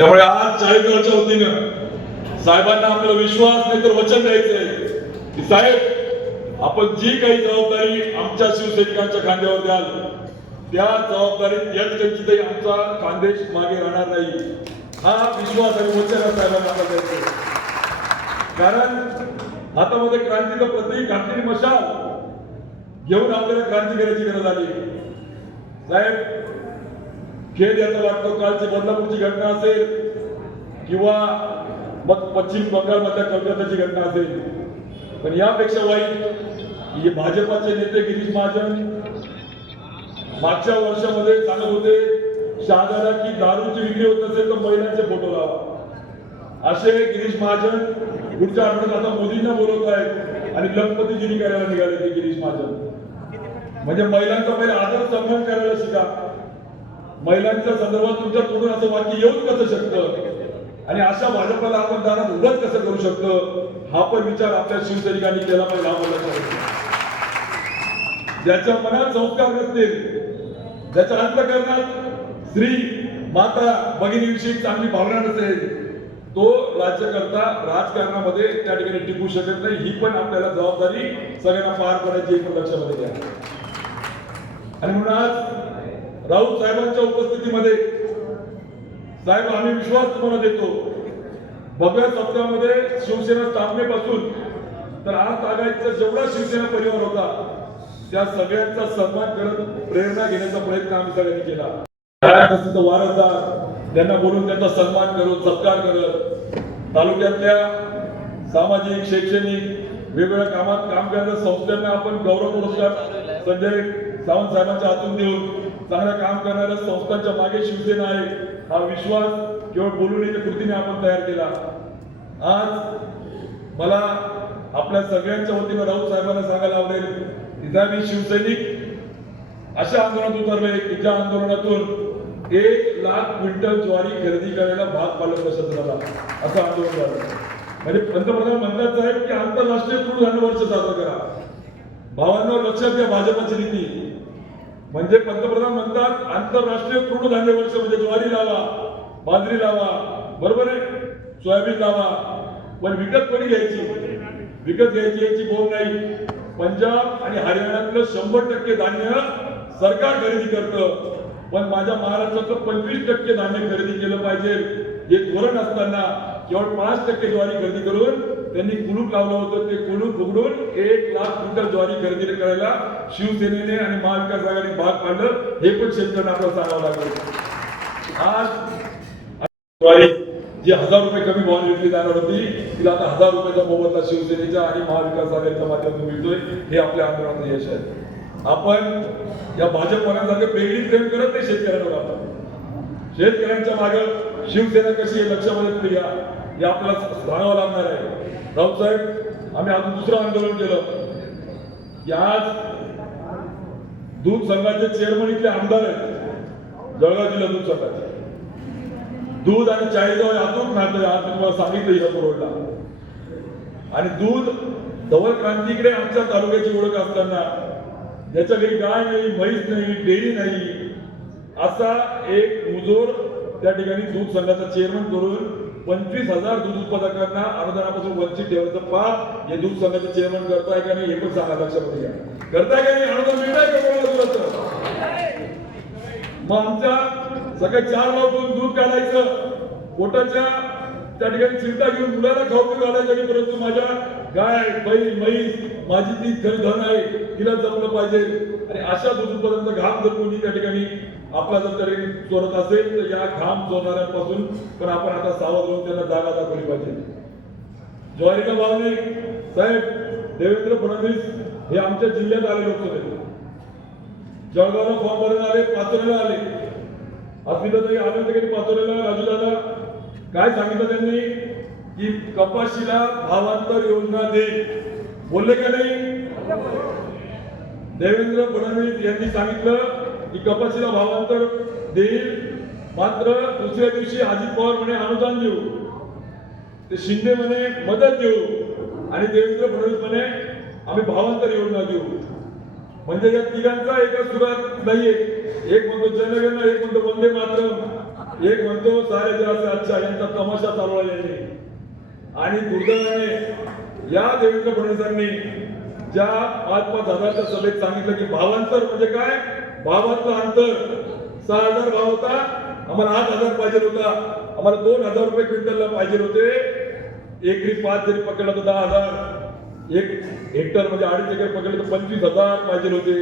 त्यामुळे आज चाळीसगावच्या वतीनं साहेबांना आपला विश्वास नाही तर वचन द्यायचंय की साहेब आपण जी काही जबाबदारी आमच्या शिवसैनिकांच्या खांद्यावर द्याल त्या जबाबदारीत यशकंचितही आमचा खानदेश मागे राहणार नाही. हा विश्वास आणि वचन साहेबांना आपल्याला द्यायचं कारण हातामध्ये क्रांतीचं प्रत्येक घातलेली मशाल घेऊन आपल्याला क्रांती करायची गरज आली. साहेब खेळ याचा लागतो कालची बदलापूरची घटना असेल किंवा मग पश्चिम बंगालमधल्या कलकत्ताची घटना असेल. पण यापेक्षा वाईट भाजपाचे नेते गिरीश महाजन मागच्या वर्षामध्ये सांगत होते शहादाला की दारूची विक्री होत असेल तर महिलांचे फोटो लावा. असे गिरीश महाजन पुढच्या आठवड्यात आता मोदींना बोलवत आहेत आणि लखपतीगिरी करायला निघाले ते गिरीश महाजन. म्हणजे महिलांचा पहिले आदर सन्मान करायला शिका. महिलांच्या संदर्भात तुमच्या तोंडून असं वाक्य येऊन कसं शकतं? आणि अशा भाजपला आपण दारात उभंच कसं करू शकतं? हा पण विचार आपल्या शिवसैनिकांनी केला पाहिजे हा ज्याच्या मनात संस्कार नसतील ज्याच्या अंतकरणात स्त्री माता भगिनीविषयी चांगली भावना नसेल तो राज्यकर्ता राजकारणामध्ये त्या ठिकाणी टिकू शकत नाही ही पण आपल्याला जबाबदारी सगळ्यांना पार करायची एक लक्षामध्ये घ्या. आणि म्हणून आज राऊत साहेबांच्या उपस्थितीमध्ये साहेब आम्ही विश्वास तुम्हाला देतो. भव्य सप्ताहामध्ये शिवसेना स्थापनेपासून तर आज आघाडीचा जेवढा शिवसेना परिवार होता त्या सगळ्यांचा सन्मान करत प्रेरणा घेण्याचा प्रयत्न आम्ही सगळ्यांनी केला. वारसदार त्यांना बोलून त्यांचा सन्मान करत सत्कार करत तालुक्यातल्या सामाजिक शैक्षणिक वेगवेगळ्या कामात काम करणाऱ्या संस्थांना आपण गौरव पुरस्कार संजय सावंत साहेबांच्या हातून देऊन चांगलं काम करणाऱ्या संस्थांच्या मागे शिवसेना आहे. हा विश्वास केवळ बोलून येत्या कृतीने आपण तयार केला. आज मला आपल्या सगळ्यांच्या वतीनं राऊत साहेबांना सांगायला आवडेल निजामी शिवसैनिक अशा आंदोलनात उतरले की ज्या आंदोलनातून एक लाख क्विंटल ज्वारी खरेदी करायला भाग पाडलं प्रशासनाला झाला. असं आंदोलन झालं. म्हणजे पंतप्रधान म्हणतात साहेब की आंतरराष्ट्रीय तृणधान्य वर्ष साजरं करा. भावांवर लक्षात घ्या भाजपाची नीती. म्हणजे पंतप्रधान म्हणतात आंतरराष्ट्रीय तृणधान्य वर्ष म्हणजे ज्वारी लावा बाजरी लावा. बरोबर आहे? सोयाबीन लावा. पण विकत कोणी घ्यायची? विकत घ्यायची याची बोल नाही. पंजाब आणि हरियाणातलं शंभर टक्के धान्य सरकार खरेदी करतं. पण माझ्या महाराष्ट्रातलं पंचवीस टक्के धान्य खरेदी केलं पाहिजे. हे धोरण असताना केवळ पाच टक्के ज्वारी खरेदी करून त्यांनी कुलूप लावलं होतं. ते कुलूप उघडून एक लाख क्विंटल ज्वारी खरेदी करायला शिवसेनेने आणि महाविकास आघाडीने भाग पाडलं. हे पण शेतकऱ्यांना आपल्याला सांगावं लागलं आज ज्वारी जी हजार रुपये कमी भाव विकली जाणार होती तिला आता हजार रुपयाचा मोबदला शिवसेनेच्या आणि महाविकास आघाडीच्या माध्यमातून मिळतोय. हे आपल्या आंदोलनाचं यश आहे. आपण या भाजपवाल्यांसारखे वेगळी प्रेम करत नाही शेतकऱ्यांवर आपण शेतकऱ्यांच्या मागे शिवसेना कशी आहे लक्षामध्ये ठेवली या हे आपल्याला सांगावं लागणार आहे. राऊतसाहेब आम्ही अजून दुसरं आंदोलन केलं. की आज दूध संघाचे चेअरमन इथले आमदार आहेत जळगाव जिल्हा दूध संघाचे. दूध आणि चाळीसगाव यातून नातं आज मी तुम्हाला सांगितलं या रोडला आणि दूध धवल क्रांतीकडे आमच्या तालुक्याची ओळख असताना ज्याच्या घरी गाय नाही म्हैस नाही डेअरी नाही असा एक मुजोर त्या ठिकाणी दूध संघाचा चेअरमन करून पंचवीस हजार दूध उत्पादकांना अनुदानापासून वंचित ठेवायचं पाप हे दूध संघाचे चेअरमन करताय का नाही हे पण सांगा लक्षामध्ये घ्या. करताय का नाही? अनुदान मिळताय का कोणाला दुधाचं? मग आमच्या सगळे चार लावून दूध काढायचं. पोटाच्या त्या ठिकाणी चिंता घेऊन मुलाला खाऊ घालायचं आणि परंतु माझ्या गाय बैल म्हैस माझी ती खरी धन आहे. तिला जमलं पाहिजे. आणि अशा बुजूपर्यंत घाम जर कोणी त्या ठिकाणी आपला जर तरी चोरत असेल तर या घाम चोरणाऱ्यांपासून पण आपण आता सावध होऊन त्यांना जागा दाखवली पाहिजे. ज्वारीला भाव नाही साहेब देवेंद्र फडणवीस हे आमच्या जिल्ह्यात आले लोकसभेत. जळगावला फॉर्म भरून आले पाचोरेला आले. अस्मिताताई आले होते की पाचोरेला राजू काय सांगितलं त्यांनी? की कपाशीला भावांतर योजना दे. बोलले का नाही? देवेंद्र फडणवीस यांनी सांगितलं की कपाशीला भावांतर देईल मात्र दुसऱ्या दिवशी अजित पवार म्हणे अनुदान देऊ. ते शिंदे म्हणे मदत देऊ. आणि देवेंद्र फडणवीस म्हणे आम्ही भावांतर योजना देऊ. म्हणजे या तिघांचा एका सुरात नाहीये. एक म्हणतो जनगण एक म्हणतो वंदे मातरम. एक म्हणतो सारे जरासे अच्छा यांचा तमाशा चालवला आणि दुर्दैवाने या देवेंद्र फडणवीसांनी ज्या पाच पाच हजारच्या सभेत सांगितलं की भावांतर म्हणजे काय? भावांचं अंतर. सहा हजार भाव होता. आम्हाला आठ हजार पाहिजे होता. आम्हाला दोन हजार रुपये क्विंटलला पाहिजे होते. एकरी पाच जरी पकडला तर दहा हजार. एक हेक्टर म्हणजे अडीच एकर पकडले तर पंचवीस हजार पाहिजे होते.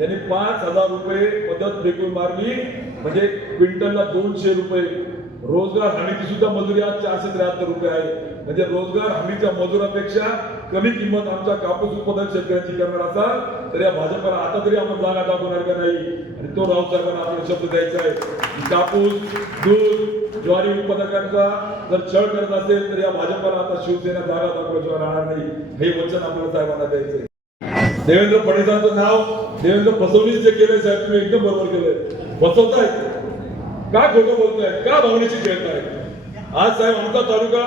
यांनी पाच हजार रुपये मदत फेकून मारली. म्हणजे क्विंटलला दोनशे रुपये. रोजगार हमीची सुद्धा मजुरी आज चारशे त्र्याहत्तर रुपये आहे. म्हणजे रोजगार हमीच्या मजुरापेक्षा कमी किंमत आमच्या कापूस उत्पादन शेतकऱ्यांची करणार असाल तर या भाजपला आता तरी आपण जागा दाखवणार का नाही? आणि तो रावसाहेबांना आपला शब्द द्यायचा आहे. कापूस दूध ज्वारी उत्पादकांचा जर छळ करत असेल तर या भाजपला आता शिवसेना जागा दाखवल्याशिवाय राहणार नाही. हे वचन आपल्याला साहेबांना द्यायचं आहे. देवेंद्र फडणवीसांचं नाव देवेंद्र फसवणीच जे केलंय साहेब तुम्ही एकदम बरोबर केलंय. फसवताय का खोटं बोलताय? का भावनेची खेळताय? आज साहेब आमचा तालुका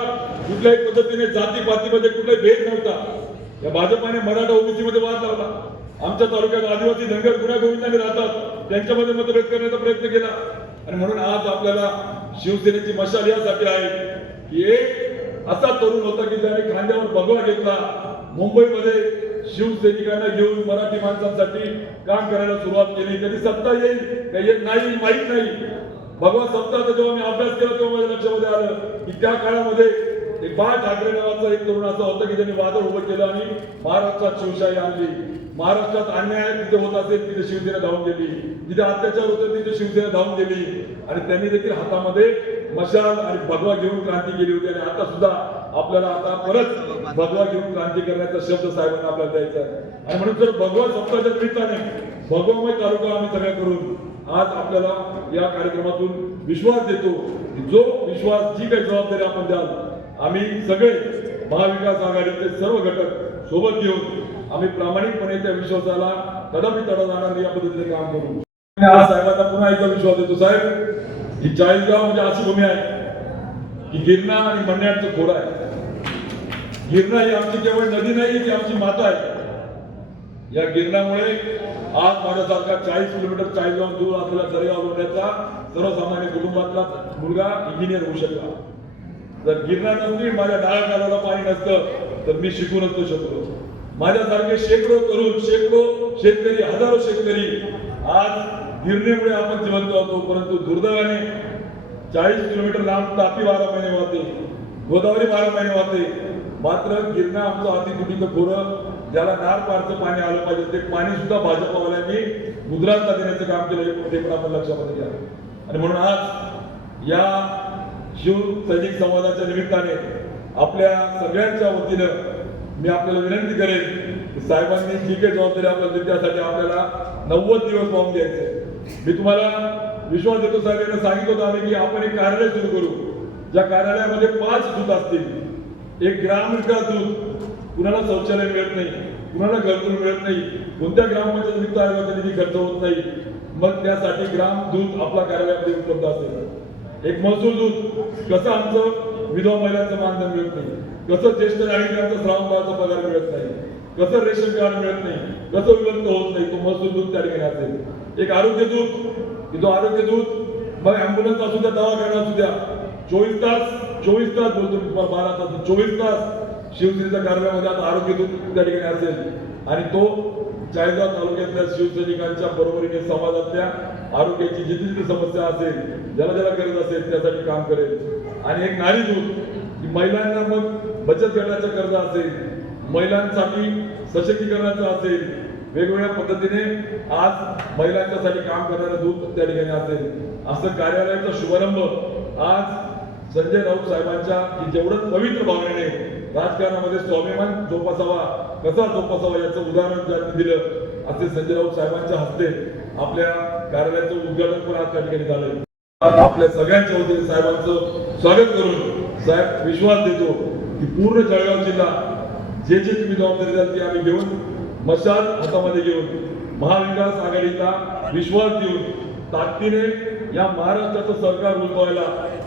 कुठल्याही पद्धतीने जाती पातीमध्ये कुठलाही भेद नव्हता. या भाजपाने मराठा ओबीसीमध्ये वाद लावला. आमच्या तालुक्यात आदिवासी धनगर गुन्हा राहतात. त्यांच्यामध्ये मतभेद करण्याचा प्रयत्न केला. आणि म्हणून आज आपल्याला शिवसेनेची मशाल यासाठी आहे की एक असा तरुण होता की ज्याने खांद्यावर भगवा घेतला. मुंबईमध्ये शिवसैनिकांना घेऊन मराठी माणसांसाठी काम करायला सुरुवात केली. कधी सत्ता येईल का येत नाही माहीत नाही. भगवान संतांचा जेव्हा मी अभ्यास केला तेव्हा माझ्या लक्षामध्ये आलं. की त्या काळामध्ये एक बाळ ठाकरे नावाचा एक तरुण असा होता की त्यांनी वादळ उभं केलं आणि महाराष्ट्रात शिवशाही आणली. महाराष्ट्रात अन्याय तिथे होत असेल तिथे शिवसेना धावून गेली. जिथे अत्याचार होते तिथे शिवसेना धावून गेली. आणि त्यांनी देखील हातामध्ये मशाल आणि भगवा घेऊन क्रांती केली होती. आणि आता सुद्धा आपल्याला आता परत भगवा घेऊन क्रांती करण्याचा शब्द साहेबांना आपल्याला द्यायचा आहे. आणि म्हणून जर भगवा सप्ताहाच्या निमित्ताने भगवामय तालुका आम्ही सगळ्या करून आज आपल्याला या कार्यक्रमातून विश्वास देतो जो विश्वास जी काही जबाबदारी आपण द्याल आम्ही सगळे महाविकास आघाडीचे सर्व घटक सोबत घेऊन आम्ही प्रामाणिकपणे त्या विश्वासाला कदापि तडा जाणार नाही या पद्धतीने काम करू. आज साहेबांना पुन्हा एकदा विश्वास देतो. साहेब ही चाळीसगाव म्हणजे अशी भूमी आहे की गिरणा आणि मण्याचं खोड आहे. गिरणा ही आमची केवळ नदी नाही ती आमची माता आहे. या गिरण्यामुळे आज माझ्यासारखा चाळीस किलोमीटर चाळीसगाव दूर असलेला जळगाव लोण्याचा सर्वसामान्य कुटुंबातला मुलगा इंजिनियर होऊ शकला. जर गिरणा नसती माझ्या डाळ कालाला पाणी नसतं तर मी शिकू नसतो शकलो. माझ्यासारखे शेकडो तरुण शेकडो शेतकरी हजारो शेतकरी आज गिरणीमुळे आपण जिवंत होतो परंतु दुर्दैवाने चाळीस किलोमीटर लांब तापी बारा महिने वाहते गोदावरी बारा महिने वाहते. मात्र गिरणा आमचं अति कुठे खोरं ज्याला नार पारचं पाणी आलं पाहिजे ते पाणी सुद्धा भाजपवाल्यांनी गुजरातला देण्याचं काम केलं ते पण आपण लक्षामध्ये घ्या. आणि म्हणून आज या शिव सैनिक संवादाच्या निमित्ताने आपल्या सगळ्यांच्या वतीनं मी आपल्याला विनंती करेन की साहेबांनी जी काही जबाबदारी आपल्याला त्यासाठी आपल्याला नव्वद दिवस पाहून द्यायचे. मी तुम्हाला विश्वास देतो साहेब यांना सांगितलं होतं आम्ही की आपण एक कार्यालय सुरू करू. ज्या कार्यालयामध्ये पाच दूत असतील एक ग्राम विकास दूत कुणाला शौचालय मिळत नाही कुणाला घरकुल मिळत नाही कोणत्या ग्रामपंचायत वित्त आयोगाचा निधी खर्च होत नाही मग त्यासाठी ग्राम दूत आपल्या कार्यालयामध्ये उपलब्ध असेल. एक महसूल दूत कसं आमचं विधवा महिलांचं मानधन मिळत नाही कसं ज्येष्ठ नागरिकांचा श्रावणबाळाचा पगार मिळत नाही कसं रेशन कार्ड मिळत नाही कसं विलंब होत नाही तो महसूल दूत त्या ठिकाणी असेल. एक आरोग्य दूत की तो आरोग्य दूत मग ऍम्ब्युलन्स असू द्या दवाखाना असू द्या चोवीस तास चोवीस तास बोलतो बारा तास चोवीस तास शिवसेनेच्या कार्यालयामध्ये आता आरोग्य दूत त्या ठिकाणी असेल. आणि तो चाळीसगाव तालुक्यातल्या शिवसैनिकांच्या बरोबरीने समाजातल्या आरोग्याची जिथे जिथे समस्या असेल ज्याला ज्याला गरज असेल त्यासाठी काम करेल. आणि एक नारी दूत की महिलांना मग बचत गटाचं कर्ज असेल महिलांसाठी सशक्तीकरणाचं असेल वेगवेगळ्या पद्धतीने आज महिलांच्यासाठी काम करणारं दूत त्या ठिकाणी असेल. असं कार्यालयाचा शुभारंभ आज संजय राऊत साहेबांच्या जेवढं पवित्र भावनेने राजकारणामध्ये स्वाभिमान जोपासावा कसा जोपासावा याचं उदाहरण त्यांनी दिलं. असे संजय राऊत साहेबांच्या हस्ते आपल्या कार्यालयाचं उद्घाटन पण आज त्या ठिकाणी झालंय. आपल्या सगळ्यांच्या वतीने साहेबांचं स्वागत करून साहेब विश्वास देतो की पूर्ण जळगाव जिल्हा जे जे तुम्ही जबाबदारी द्याल ती आम्ही घेऊन मशाल हातामध्ये घेऊन महाविकास आघाडीचा विश्वास देऊन ताकदीने या महाराष्ट्राचं सरकार उलटवायला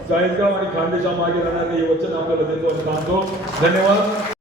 चाळीसगाव आणि खानदेशा मागे राहणारे हे वचन आपल्याला देतो आणि सांगतो. धन्यवाद.